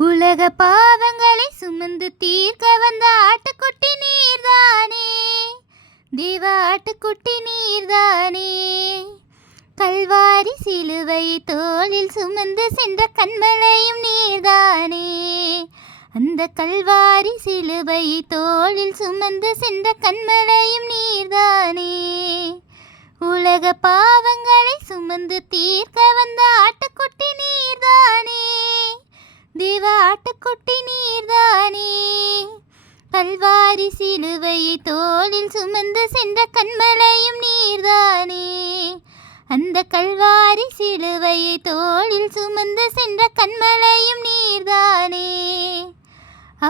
உலக பாவங்களை சுமந்து தீர்க்க வந்த ஆட்டுக்குட்டி நீர்தானே, தேவ ஆட்டுக்குட்டி நீர்தானே. கல்வாரி சிலுவை தோளில் சுமந்து சென்ற கண்மலையும் நீர்தானே, அந்த கல்வாரி சிலுவை தோளில் சுமந்து சென்ற கண்மலையும் நீர்தானே. உலக பாவங்களை சுமந்து தீர்க்க வந்த ஆட்டுக்குட்டி நீர்தானே, தேவ ஆட்டுக்குட்டி நீர்தானே. கல்வாரி சிலுவை தோளில் சுமந்து சென்ற கண்மலையும் நீர்தானே, அந்த கல்வாரி சிலுவை தோளில் சுமந்து சென்ற கண்மலையும் நீர்தானே.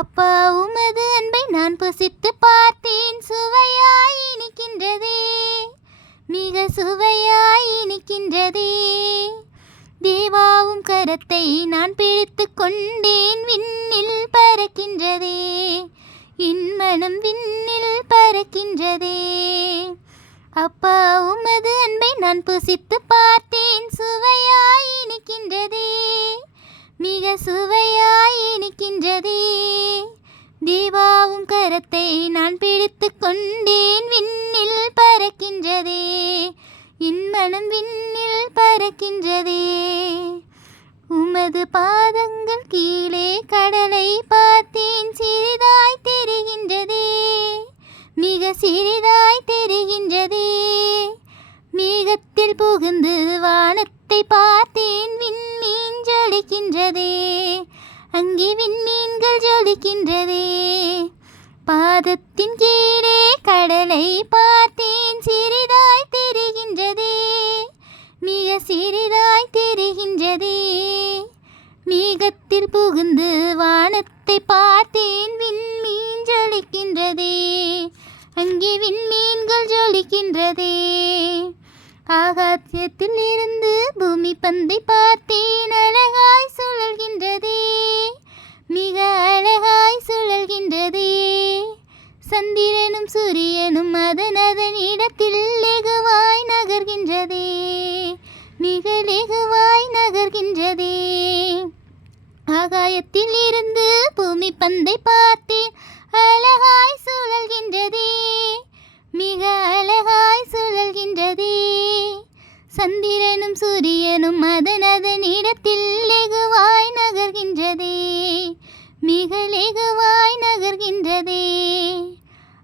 அப்பா உமது அன்பை நான் புசித்து பார்த்தேன், சுவையாய் இனிக்கின்றதே, மிக சுவையாய் இனிக்கின்றதே. தேவாவும் கரத்தை நான் பிடித்து கொண்டேன், விண்ணில் பறக்கின்றதே, என் மனம் விண்ணில் பறக்கின்றதே. அப்பா உமது அன்பை நான் புசித்து பார்த்தேன், சுவையாய் இனிக்கின்றதே, மிக சுவையாய் இனிக்கின்றதே. தேவாவும் கரத்தை நான் பிடித்து கொண்டேன், விண்ணில் பறக்கின்றதே, என் மனம் விண்ணில் பறக்கின்றதே. உமது பாதங்கள் கீழே கடலை பார்த்தேன், சிறிதாய் தெரிகின்றதே, மிக சிறிதாய் தெரிகின்றதே. மேகத்தில் புகுந்து வானத்தை பார்த்தேன், விண்மீன் ஜொலிக்கின்றதே, அங்கே விண்மீன்கள் ஜொலிக்கின்றதே. பாதத்தின் கீழே கடலை பார்த்தேன், சிறிதாய் தெரிகின்றதே, மிக சிறிதாய் தெரிகின்றதே. மேகத்தில் புகுந்து வானத்தை பார்த்தேன், விண்மீன் ஜொலிக்கின்றதே, அங்கே விண்மீன்கள் ஜொலிக்கின்றதே. ஆகாயத்தில் இருந்து பூமி பந்தை பார்த்தேன், அழகாய் சுழல்கின்றதே, மிக அழகாய் சுழல்கின்றதே. சந்திரனும் சூரியனும் அதன் இடத்தில் லெகுவாய் நகர்கின்றதே, மிக லெகுவாய் நகர்கின்றதே. ஆகாயத்தில் இருந்து பூமி பந்தை பார்த்தேன், அழகாய் சுழல்கின்றதே, மிக அழகாய் சுழல்கின்றதே. சந்திரனும் சூரியனும் அதன் இடத்தில் லெகுவாய் நகர்கின்றதே, மிக லெகுவாய் நகர்கின்றதே.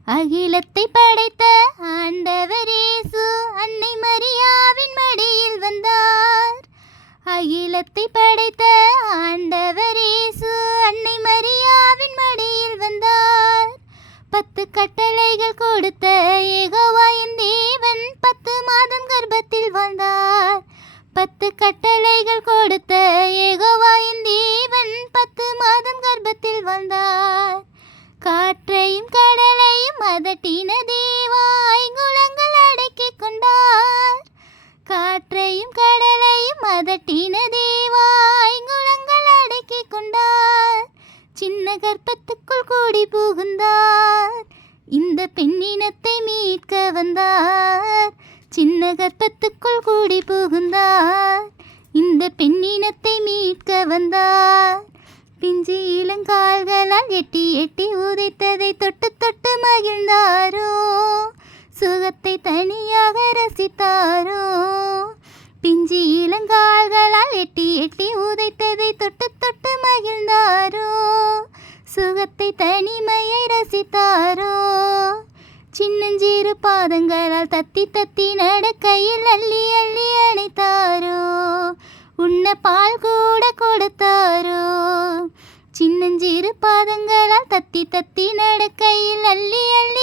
அகிலத்தை படைத்த ஆண்டவர் இயேசு அன்னை மரியாவின் மடியில் வந்தார். அகிலத்தை படைத்த ஆண்டவர் இயேசு அன்னை மரியாவின் மடியில் வந்தார். 10 கட்டளைகள் கொடுத்த யெகோவாயின் தேவன் 10 மாதம் கர்ப்பத்தில் வாழ்ந்தார். 10 கட்டளைகள் கொடுத்த யெகோவாயின் தேவன் 10 மாதம் கர்ப்பத்தில் வாழ்ந்தார். காற்றையும் கடலையும் அதட்டின தேவா ஐங்குளங்கள் அடக்கிக் கொண்டார். காற்றையும் கடலையும் அதட்டின தேவா ஐங்குளங்கள் அடக்கிக் கொண்டார். சின்ன கர்ப்பத்துக்குள் கூடி புகுந்தார், இந்த பெண்ணினத்தை மீட்க வந்தார். சின்ன கர்ப்பத்துக்குள் கூடி புகுந்தார், இந்த பெண்ணினத்தை மீட்க வந்தார். பிஞ்சு இளங்கால்களால் எட்டி எட்டி உதைத்ததை தொட்டு தொட்டு மகிழ்ந்தாரோ, சுகத்தை தனியாக ரசித்தாரோ. பிஞ்சு இளங்கால்களால் எட்டி எட்டி உதைத்ததை தொட்டு தொட்டு மகிழ்ந்தாரோ, சுகத்தை தனிமையை ரசித்தாரோ. சின்னஞ்சிறு பாதங்களால் தத்தி தத்தி நடக்கையில் அள்ளி அள்ளி அணைத்தாரோ, உண்ண பால் கூட கொடுத்தாரோ. சின்னஞ்சிறு பாதங்களால் தத்தி தத்தி நடக்கையில் அள்ளி அள்ளி